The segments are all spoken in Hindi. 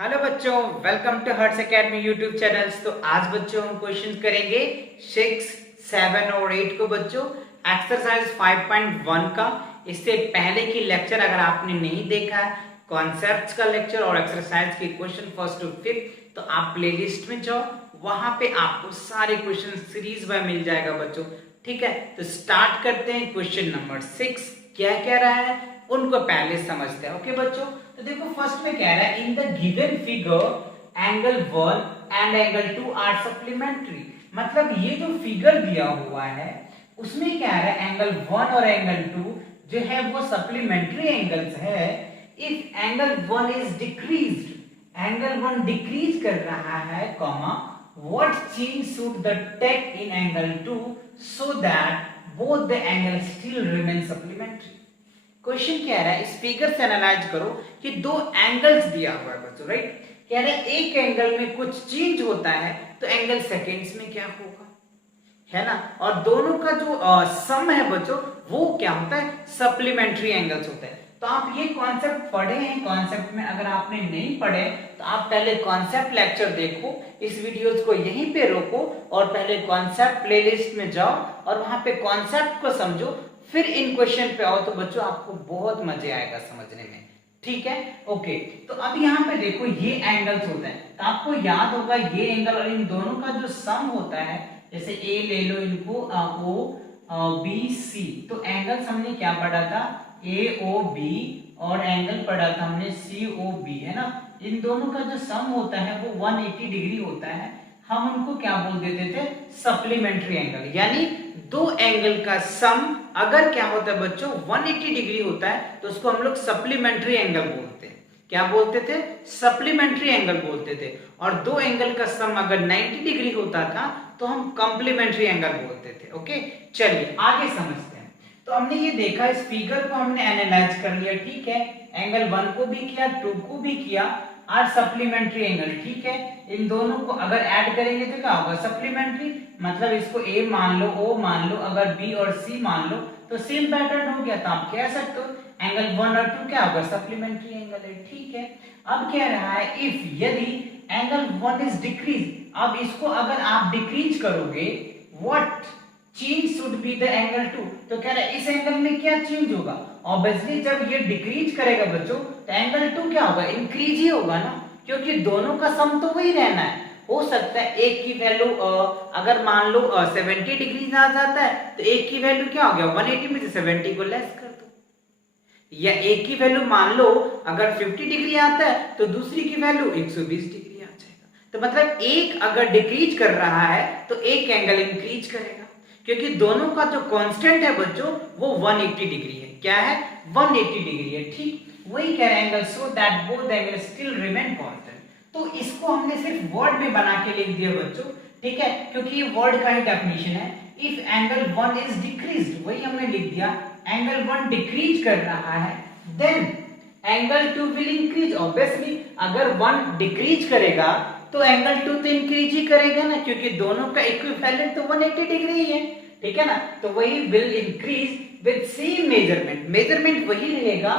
हेलो बच्चों, welcome to hearts academy YouTube channels. तो आज बच्चों हम क्वेश्चन करेंगे 6, 7 और 8 को बच्चों एक्सरसाइज 5.1 का। इससे पहले की लेक्चर अगर आपने नहीं देखा है, कॉन्सेप्ट्स का लेक्चर और एक्सरसाइज के क्वेश्चन 1 to 5, तो आप प्लेलिस्ट में जाओ, वहां पे आपको सारे क्वेश्चन सीरीज में मिल जाएगा बच्चों। ठीक है, तो स्टार्ट करते हैं। क्वेश्चन नंबर 6 क्या कह रहा है उनको पहले समझते हैं। ओके बच्चों, तो देखो फर्स्ट में कह रहा है in the given figure angle 1 and angle 2 are supplementary. मतलब ये जो फिगर दिया हुआ है उसमें क्या है, एंगल 1 और एंगल 2 जो है वो सप्लीमेंट्री एंगल्स है। If angle 1 is decreased, angle 1 decrease कर रहा है, comma what change should the take in angle 2 so that both the angle still remain supplementary. Question कह रहा है इस फिगर से एनालाइज करो कि दो एंगल्स दिया हुआ है बच्चों, राइट। कह रहा है एक एंगल में कुछ चेंज होता है तो एंगल सेकेंड्स में क्या होगा, है ना। और दोनों का जो सम है बच्चों वो क्या होता है, सप्लीमेंट्री एंगल्स होता है। तो आप ये कॉन्सेप्ट पढ़े हैं, कॉन्सेप्ट में अगर आपने नहीं पढ़े तो आप पहले कॉन्सेप्ट लेक्चर देखो, इस वीडियोस को यहीं पे रोको और पहले कॉन्सेप्ट प्लेलिस्ट में जाओ और वहां पे कॉन्सेप्ट को समझो, फिर इन क्वेश्चन पे आओ तो बच्चों आपको बहुत मजे आएगा समझने में। ठीक है, ओके। तो अब यहाँ पे देखो ये एंगल्स होते हैं, तो आपको याद होगा ये एंगल और इन दोनों का जो सम होता है, जैसे ए ले लो इनको ओ बी सी, तो एंगल्स हमने क्या पढ़ा था, ए ओ बी, और एंगल पढ़ा था हमने सी ओ बी, है ना। इन दोनों का जो सम होता है वो 180 डिग्री होता है। हम उनको क्या बोल देते थे, सप्लीमेंट्री एंगल। यानी दो एंगल का सम अगर क्या होता है बच्चों 180 डिग्री होता है तो उसको हम लोग सप्लीमेंट्री एंगल बोलते हैं। क्या बोलते थे, सप्लीमेंट्री एंगल बोलते थे। और दो एंगल का सम अगर 90 डिग्री होता था तो हम कॉम्प्लीमेंट्री एंगल बोलते थे। ओके, चलिए आगे समझते हैं। तो हमने ये देखा, इस फिगर को हमने एनालाइज कर लिया, ठीक है। एंगल 1 को भी किया, 2 को भी किया, आर सप्लीमेंट्री एंगल, ठीक है। इन दोनों को अगर ऐड करेंगे तो क्या होगा, सप्लीमेंट्री। मतलब इसको ए मान लो, ओ मान लो, अगर बी और सी मान लो तो सेम पैटर्न हो गया। तो आप कह सकते हो एंगल 1 और 2 क्या होगा, सप्लीमेंट्री एंगल है, ठीक है। अब कह रहा है इफ यदि एंगल 1 इज डिक्रीज, अब इसको अगर आप डिक्रीज करोगे, what change should be the angle 2, तो कह रहा है इस एंगल में क्या चेंज होगा। ऑब्वियसली जब ये डिक्रीज करेगा बच्चों तो एंगल 2 क्या होगा, इंक्रीज ही होगा ना, क्योंकि दोनों का सम तो वही रहना है। हो सकता है एक की वैल्यू अगर मान लो 70 डिग्री आ जाता है तो एक की वैल्यू क्या हो गया, 180 में से 70 को लेस कर दो। या एक की वैल्यू मान लो अगर 50 डिग्री आता है तो दूसरी की वैल्यू 120 डिग्री आ जाएगा। तो मतलब एक अगर डिक्रीज कर रहा है तो एक एंगल इंक्रीज करेगा, क्योंकि दोनों का जो कांस्टेंट है बच्चों वो 180 डिग्री है। क्या है, 180 डिग्री है, ठीक। वही कह रहे angle so that both angle still remain constant. तो इसको हमने सिर्फ वर्ड में बना के लिख दिया बच्चों, ठीक है, क्योंकि ये वर्ड का ही डेफिनेशन है। इफ एंगल 1 इज डिक्रीज्ड, वही हमने लिख दिया, एंगल 1 डिक्रीज कर रहा है, then angle 2 will increase. Obviously अगर 1 डिक्रीज करेगा तो एंगल 2 तो इंक्रीज ही करेगा ना, क्योंकि दोनों का इक्विवेलेंट तो 180 डिग्री ही है, ठीक है ना। तो वही will increase with same measurement, measurement वही रहेगा,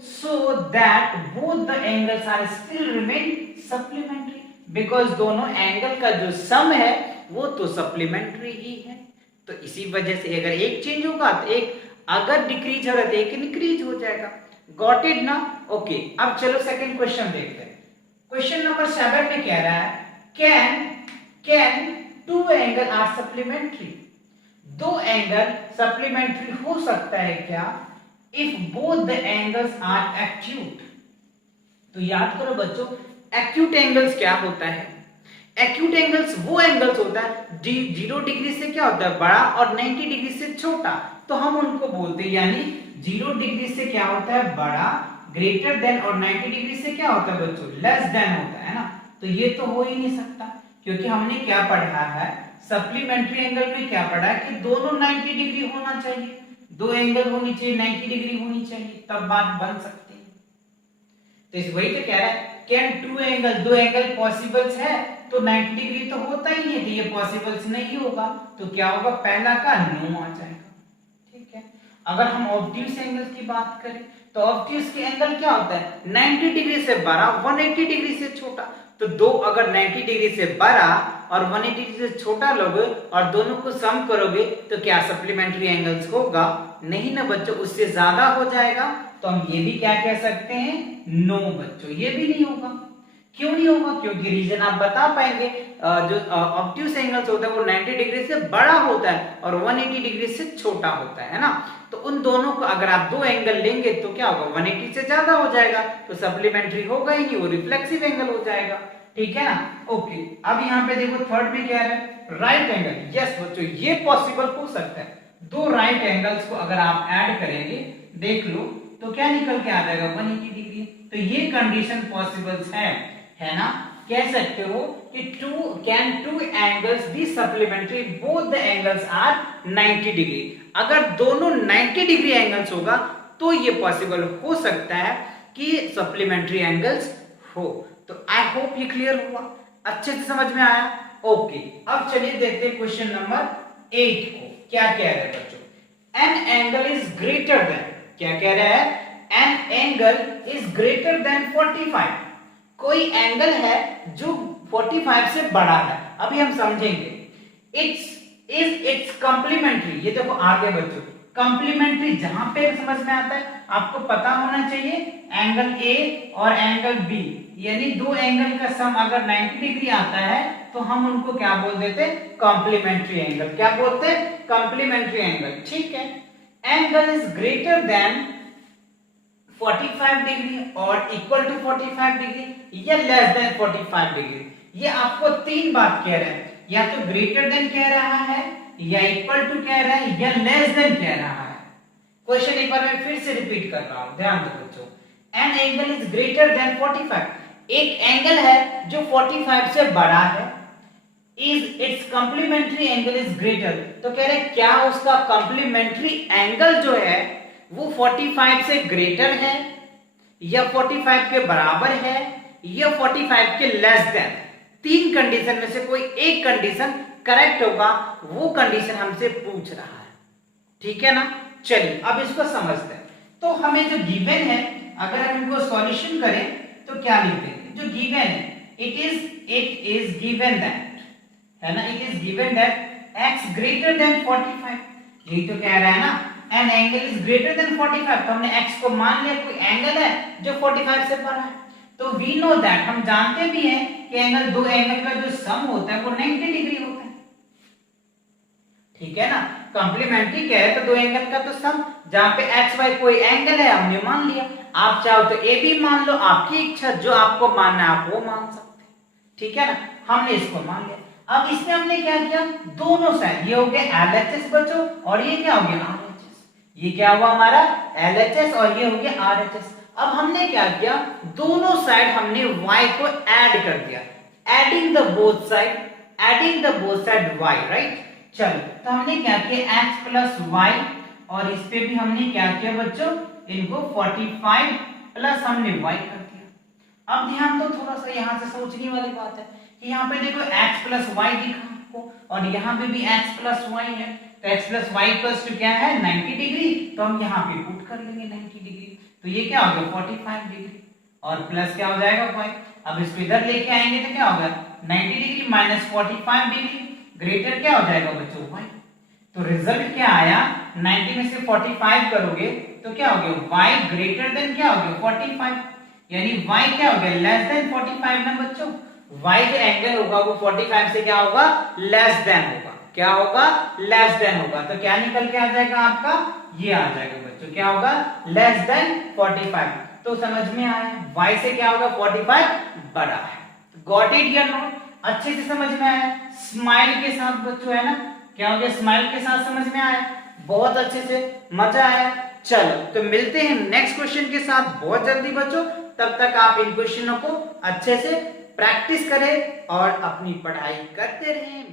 so that both the angles are still remain supplementary, because दोनों एंगल का जो सम है वो तो सप्लीमेंट्री ही है। तो इसी वजह से अगर एक चेंज होगा तो एक, अगर डिक्रीज हो रहा है तो एक इंक्रीज हो जाएगा। गॉट इट ना, ओके। अब चलो सेकंड क्वेश्चन देखते हैं। क्वेश्चन नंबर 7 में कह रहा है can two angle are supplementary, दो एंगल सप्लीमेंट्री हो सकता है क्या, if both the angles are acute. तो याद करो बच्चों, एक्यूट एंगल्स क्या होता है, एक्यूट एंगल्स वो एंगल्स होता है 0 डिग्री से क्या होता है बड़ा और 90 डिग्री से छोटा, तो हम उनको बोलते हैं, यानी 0 डिग्री से क्या होता है बड़ा, ग्रेटर देन, और 90 डिग्री से क्या होता है बच्चों, लेस देन होता है ना। तो ये तो हो ही नहीं सकता, क्योंकि हमने क्या पढ़ा है, सप्लीमेंट्री एंगल में क्या पढ़ा है कि दोनों 90 डिग्री होना चाहिए, दो एंगल होनी चाहिए 90 डिग्री होनी चाहिए, तब बात बन सकती है। तो इस वही तो कह रहा है कैन टू एंगल, दो एंगल पॉसिबल्स है तो 90 डिग्री तो होता ही है, तो ये पॉसिबल्स नहीं होगा, तो क्या होगा, पहला का नो आ जाएगा, ठीक है। अगर हम ऑब्ट्यूस एंगल की बात करें तो ऑब्ट्यूज के एंगल क्या होता है 90 डिग्री से बड़ा 180 डिग्री से छोटा। तो दो अगर 90 डिग्री से बड़ा और 180 डिग्री से छोटा लोगे और दोनों को सम करोगे तो क्या सप्लीमेंट्री एंगल्स होगा? नहीं ना बच्चों, उससे ज्यादा हो जाएगा। तो हम ये भी क्या कह सकते हैं? नो बच्चों, ये भी नहीं होगा। क्यों नहीं होगा? क्योंकि रीजन आप बता पाएंगे, जो ऑब्ट्यूज एंगल्स होता है वो 90 डिग्री से बड़ा होता है और 180 डिग्री से छोटा होता है ना। तो उन दोनों को अगर आप दो एंगल लेंगे तो क्या होगा? 180 से ज्यादा हो जाएगा, तो सप्लीमेंट्री होगा ही नहीं, वो रिफ्लेक्सिव एंगल हो जाएगा। ठीक है ना? ओके, अब यहाँ पे देखो थर्ड में क्या है? Right angle. यस बच्चों, ये पॉसिबल हो सकता है। दो राइट एंगल्स को अगर आप ऐड करेंगे, देख लो तो क्या निकल के आ जाएगा? 180 डिग्री। तो ये कंडीशन पॉसिबल है ना? कह सकते हो कि two angles be supplementary both the angles are 90 degree. अगर दोनों 90 डिग्री एंगल्स होगा तो ये पॉसिबल हो सकता है कि सप्लीमेंट्री एंगल्स हो। तो आई होप ये क्लियर हुआ, अच्छे से समझ में आया। ओके, अब चलिए देखते हैं क्वेश्चन नंबर 8 को। क्या कह रहे हैं बच्चों? An angle is greater then, क्या कह रहा है? N angle is greater than 45। कोई एंगल है जो 45 से बड़ा है। अभी हम समझेंगे। It's complementary. ये देखो आगे बच्चों, कॉम्प्लीमेंट्री जहां पे समझ में आता है आपको पता होना चाहिए, एंगल ए और एंगल बी, यानी दो एंगल का सम अगर 90 डिग्री आता है तो हम उनको क्या बोल देते हैं? Complementary angle. क्या बोलते हैं? Complementary angle. ठीक है, angle is greater than 45 degree और इक्वल टू 45 डिग्री या लेस देन 45 डिग्री। ये आपको तीन बात कह रहे हैं, या तो ग्रेटर देन कह रहा है, या इक्वल टू कह रहा है, या लेस देन कह रहा है। क्वेश्चन एक बार मैं फिर से रिपीट कर रहा हूं, ध्यान दो बच्चों। An angle is greater than 45। एक एंगल है जो 45 से बड़ा है, is its complementary angle is greater. तो कह रहे क्या उसका कॉम्प्लीमेंट्री एंगल जो है वो 45 से ग्रेटर है, या 45 के बराबर है, या 45 के लेस देन। तीन कंडीशन में से कोई एक कंडीशन करेक्ट होगा, वो कंडीशन हमसे पूछ रहा है। ठीक है ना? चलिए अब इसको समझते हैं। तो हमें जो गिवन है, अगर हम इनको सॉल्यूशन करें तो क्या लिख देंगे? जो गिवन है, इट इज गिवन दैट, है ना, it is given that x greater than 45। यही तो कह रहा है ना, N angle is greater than 45। तो हमने x को मान लिया कोई एंगल है जो 45 से बड़ा है। तो वी नो दैट, हम जानते भी हैं कि एंगल, दो एंगल का जो सम होता है वो 90 डिग्री होता है। ठीक है ना? कॉम्प्लीमेंट्री क्या है? तो दो एंगल का तो सम, जहां पे एक्स वाई कोई एंगल है हमने मान लिया। आप चाहो तो ए भी मान लो, आपकी इच्छा, जो आपको मानना है आप वो मान सकते हैं। ठीक है ना? हमने इसको मान लिया। अब इसमें हमने क्या किया? दोनों साइड, ये हो गया LHS बच्चों, और ये क्या हो गया? RHS। ये क्या हुआ हमारा? LHS, और ये हो गया RHS। अब हमने क्या किया? दोनों साइड हमने y को ऐड कर दिया, adding the both side y, right? चलो, तो हमने क्या किया? x प्लस y, और इस पे भी हमने क्या किया बच्चों? इनको 45 प्लस हमने y कर दिया। अब ध्यान दो, थोड़ा सा यहाँ से सोचने वाली बात है कि यहाँ पे देखो x प्लस y दिखा आपको, और यहाँ पे भी x प्लस y है। तो x plus y plus two क्या है? 90 डिग्री। तो हम यहाँ पे पुट कर लेंगे 90 डिग्री। तो ये क्या हो गया? 45 डिग्री, और प्लस क्या हो जाएगा? y। अब इसको इधर लेके आएंगे तो क्या होगा? 90 डिग्री माइनस 45 डिग्री ग्रेटर क्या हो जाएगा बच्चों? y। तो रिजल्ट क्या आया? 90 में से 45 करोगे तो क्या हो गया? y ग्रेटर देन क्या हो गया? 45, यानी y क्या हो गया? लेस देन 45 ना बच्चों। y जो एंगल होगा वो 45 से क्या होगा? लेस देन होगा। क्या होगा? लेस देन होगा। तो क्या निकल के आ जाएगा आपका? ये आ जाएगा बच्चों, क्या होगा? Less than 45। तो समझ में आया, y से क्या होगा? 45 बड़ा है। गॉट इट या नॉट? अच्छे से समझ में आया? स्माइल के साथ बच्चों, है ना? क्या हो गया? स्माइल के साथ समझ में आया? बहुत अच्छे से, मजा आया। चलो, तो मिलते हैं नेक्स्ट क्वेश्चन के साथ बहुत जल्दी बच्चों। तब तक आप इन क्वेश्चनों को अच्छे से प्रैक्टिस करें और अपनी पढ़ाई करते रहें।